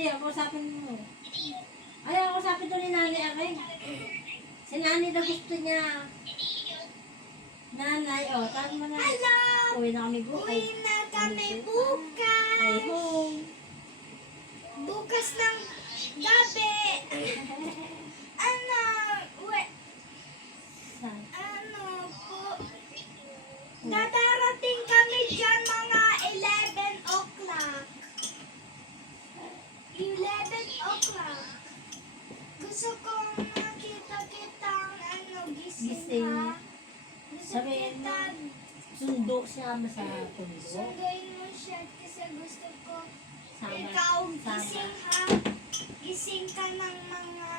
di, ako usapin mo. Ay, ako usapin to ni Nanay Aray. Si Nanay na gusto niya. Nanay, tahan mo na. Hello! Uwi na kami bukas. Uwi na kami bukas. Ay, home. Bukas ng gabi. Ano? Ano po? Dadarating kami dyan mga 11 o'clock. 11 o'clock. Gusto kong makita kitang gising Gising. ha. Gusto Sabihin mo. kita Sundo siya sa pundo. sunduin mo siya kasi gusto ko Sama. ikaw Sama. gising ha. Gising ka ng mga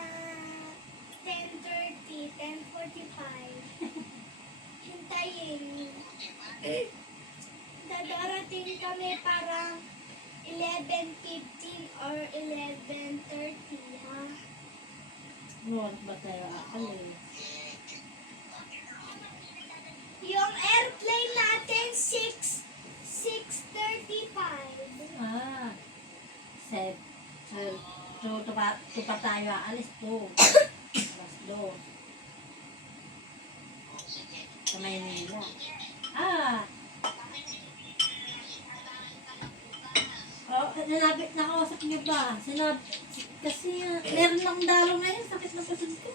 10:30, 10:45. Hintayin. Dadarating kami parang 11:15 or 11:30 ha. Noon ba tayo akali? Yung airplane natin 6:35. Ah. Set. So, tupa tayo aalis to. Alas 2. Sa Maynila. Ah. Nakausap niyo ba? Kasi meron lang dalo ngayon, sakit na pusod ko.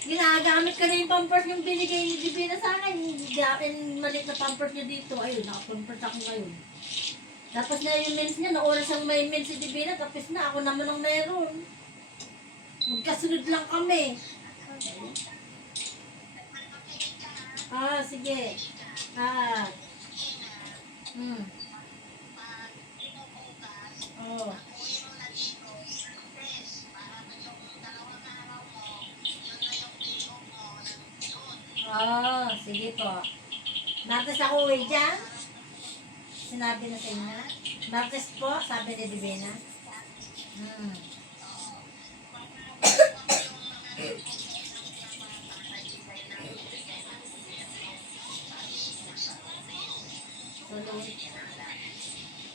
Ginagamit ko na yung pampers yung binigay ni Divina sa akin. Yung maliit na pampers niya dito. Ayun, naka-pampers ako ngayon. Tapos na yung mens niya, nauna siyang may mens si Divina, tapos na, ako naman ang meron. Magkasunod lang kami. Ah, sige. Ah. Oh. Oh, sige po. Martes ako uwi dyan. Sinabi na sa inyo. Martes po, sabi ni Divina.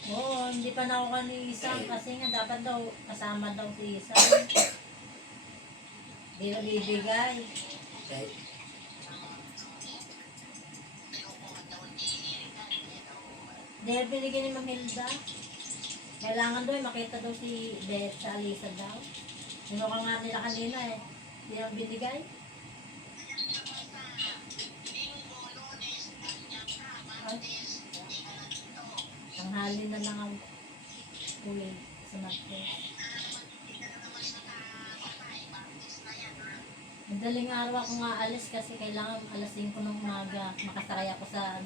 Oo, hindi pa na ako kanisang kasi nga dapat daw kasama daw si Isang. Hindi na bibigay. Dahil binigyan ni Mamilda. Kailangan daw makita daw si Beth sa Alisa daw. Sinuka nga nila kanina eh. Hindi lang binigay. Tanghali na lang ang uwi sa Martes. Madaling araw ako nga alis kasi kailangan alas 5 ng umaga. Makasakay ako sa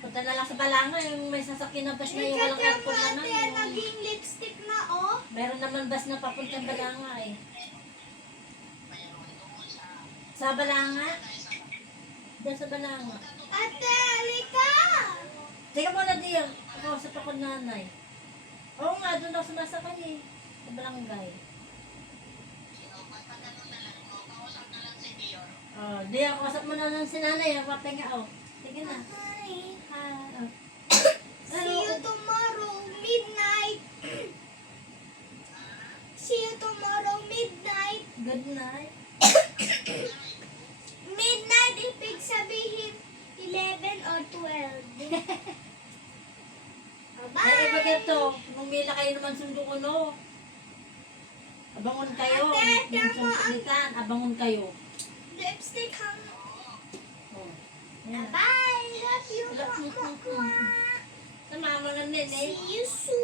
punta na lang sa Balanga, yung may sasakyan na bus na yung walang aircon na Ate, naging lipstick na oh. Meron naman bus na papuntang Balanga eh. Sa Balanga? Diyan sa Balanga. Ate, halika! Teka muna diyan. Ako sa pakod nanay. Oo nga, doon ako sumasakay eh. Sa Balangay. Diyan, kausap mo na lang si nanay. Papahinga oh. Sige na. Hi. Ah, See you tomorrow, midnight. See you tomorrow, midnight. Good night. Midnight, ibig sabihin 11 or 12. Bye! Ay, iba ganito. Bumila kayo naman sundo ko, no? Abangon kayo. Ate, Yung tama ang sundulitan, abangon kayo. lipstick hang. Oh. Ayan. Bye! Love you, Love you, Mama. Sa mama ng nene. See you soon.